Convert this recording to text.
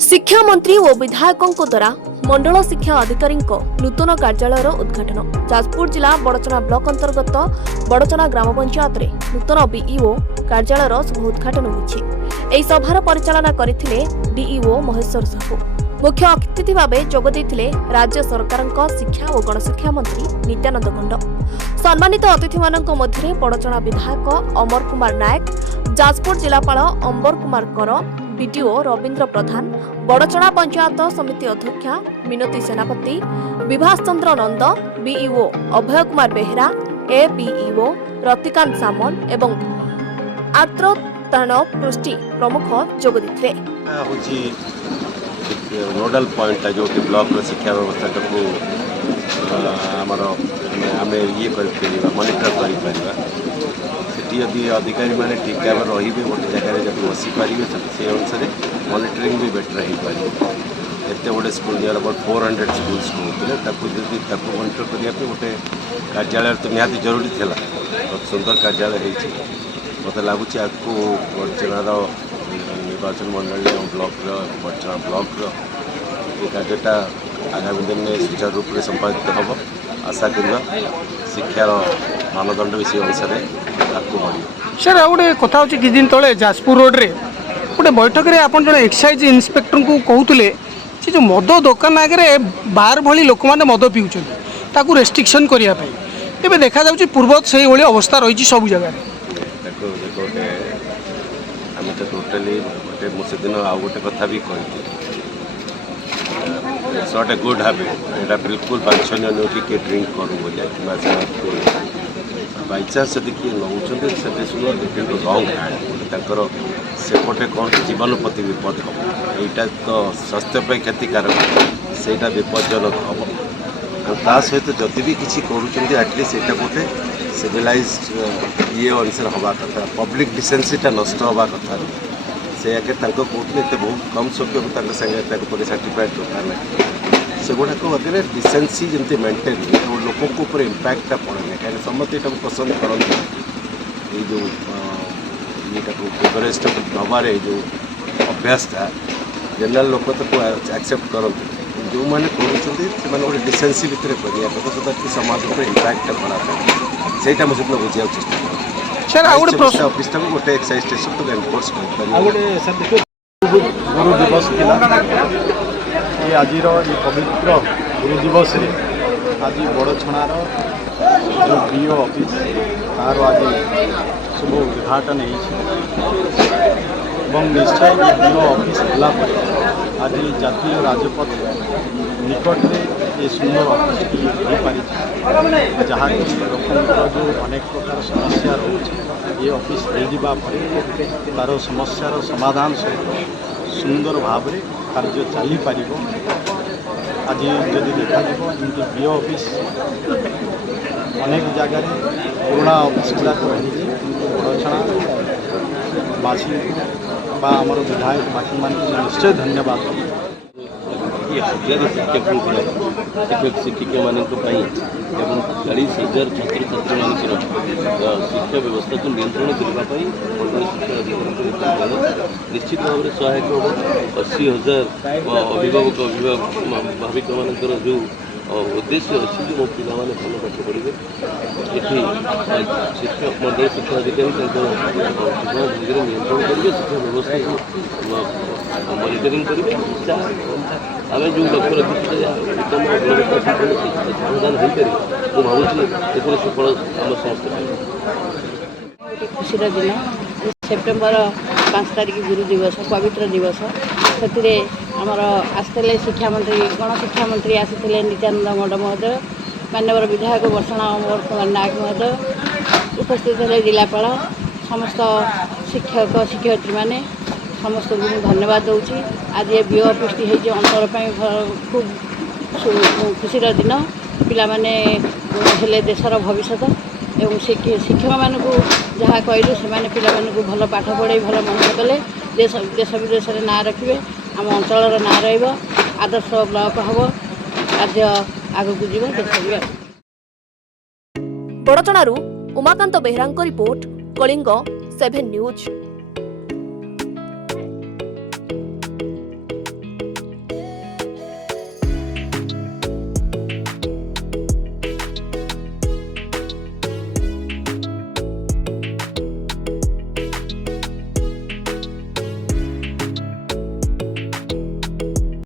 शिक्षा मंत्री और विधायकों द्वारा मंडल शिक्षा अधिकारी नूतन कार्यालय उद्घाटन। जाजपुर जिला बड़चना ब्लॉक अंतर्गत बड़चना ग्राम पंचायत रे नूतन बीईओ कार्यालय शुभ उद्घाटन होईछि। सभार परिचालना करथिले डीईओ महेश्वर साहू। मुख्य अतिथि भाव जोगदेइथिले राज्य सरकार शिक्षा और गणशिक्षा मंत्री नित्यानंद गंड। सम्मानित अतिथि मानक मध्य बड़चना विधायक अमर कुमार नायक, जाजपुर जिलापाल अंबर कुमार कर, बीडीओ रवींद्र प्रधान, बड़चना पंचायत समिति अध्यक्षा मिनती सेनापति, विभास चंद्र नंद, बीईओ अभय कुमार बेहरा, एबीईओ रतिकांत सामल एवं आर्द्रतान पृष्टि प्रमुख जोगदेइथिले। नोडल पॉइंट जो कि ब्लॉक शिक्षा व्यवस्था को आम ये मॉनिटर करी अधिकारी मैंने ठीक भाव रे गोटे जगह जब बसी पारे से अनुसार मॉनिटरिंग भी बेटर हो पारे। एत गोटे स्कूल नियर अबाउट 400 स्कूल्स को मॉनिटर करने गोटे कार्यालय तो निहाती जरूरी था। बहुत सुंदर कार्यालय मत लगुच आपको बड़चनार निर्वाचन मंडल ब्लॉक बड़चना ब्लॉक कार्यटा आगामी दिन में सुचारू रूप से संपादित हम। आशा करवा शिक्षार मानदंड विषय अनुसार आपको बढ़ी। सर आ गोटे कथा हो कि दिन तले जाजपुर रोड रे गोटे बैठक में आप जो एक्साइज इन्स्पेक्टर को कहते जो मद दुकान आगे बार भली लोक मैंने मद पीछे रेस्ट्रिक्शन करने देखा जा पूर्व से अवस्था रही सब जगह। आम तो टोटाली गोटे मुझे दिन आउ गोटे कथा भी कही it's not a good habit. यहाँ बिल्कुल वांछनीय नुह कि ड्रिंक करूँ बाई चान्स यदि किए नौ रंग हैंड सेपटे कौन जीवन प्रति विपद हम यहाँ तो स्वास्थ्य क्षतिकारक से विपज्जनक हम। ता सहित जदि भी किसी करूँच गोटे सिविलाइज ये अनुसार हवा कथा पब्लिक डिसेंसीटा नष्ट हवा कथा से आगे कहते बहुत कम संख्यक सागे सर्टिफाइड दरकार ना से गुड़ाक आगे डिसेंसी जमी मेन्टेन लोक इम्पैक्टा पड़े कहीं समस्त यहाँ पसंद करते ये जो बेवरेज दबार जो अभ्यासटा जनरल लोक तो एक्सेप्ट करते जो मैंने गोटे डिसेंसी भितर करिया कि समाज इम्पैक्टा पड़ा से मुझे बुझा चेस्ट ऑफिस गोटे एक्साइज स्टेशन तो एनफोर्स कर गुरु दिवस थिला ये आज ये पवित्र गुरु दिवस रे आज बड़छणार जो बीओ ऑफिस तार आज शुभ उद्घाटन निश्चय ये बीओ ऑफिस होला आज जातीय राजपथ निकट में ये सुंदर ऑफिस हो पारी जहाँ लोक जो अनेक प्रकार समस्या रोचे ये ऑफिस तार समस्यार समाधान सहित सुंदर भाव में कार्य चली पार। आज जदि देखा जमी बीओ ऑफिस अनेक जगह पुराणा ऑफिस गुड़ाक रही बड़छणा बासी आमर विधायक बाकी मान निश्चय धन्यवाद। ये 1000 शिक्षक शिक्षिका मान 40,000 छात्र छात्री मान शिक्षा व्यवस्था को नियंत्रण करने मंडल शिक्षा अधिकारी निश्चित भाव में सहायक हम। 80,000 अभिभावक भाविक मान जो उद्देश्य अच्छी जो पिला भल पाठ पढ़े ये शिक्षा मंडल शिक्षा अधिकारी नियंत्रण करेंगे शिक्षा व्यवस्था को मॉनिटरिंग करेंगे। आम जो लक्ष्य रखी उत्तम गुणवत्ता समाधान हो पारे तो भावुँ ये सफल आम समस्त खुशी दिन सेप्टेम्बर 5 तारिख गुरु दिवस पवित्र दिवस से आमर आसते शिक्षा मंत्री गणशिक्षा मंत्री आसी नित्यानंद गंड महोदय माननीय विधायक बड़चना अमर कुमार नायक महोदय उपस्थित थे जिलापाल समस्त शिक्षक शिक्षयित्री मैंने समस्त को धन्यवाद दूची। आज ये बीओ ऑफिस हो अंतर खूब खुशी दिन पिला माने हेले देशर भविष्य एवं शिक्षक मानक जहाँ कहलु से पिला भल पाठ पढ़े भल मन कले देश विदेश में ना रखिए आम अंचल ना रदर्श ब्लॉक हम राज्य आगू जीव देश भी। बड़चणारू उमाकांत बेहरा रिपोर्ट कलिंग 7 न्यूज।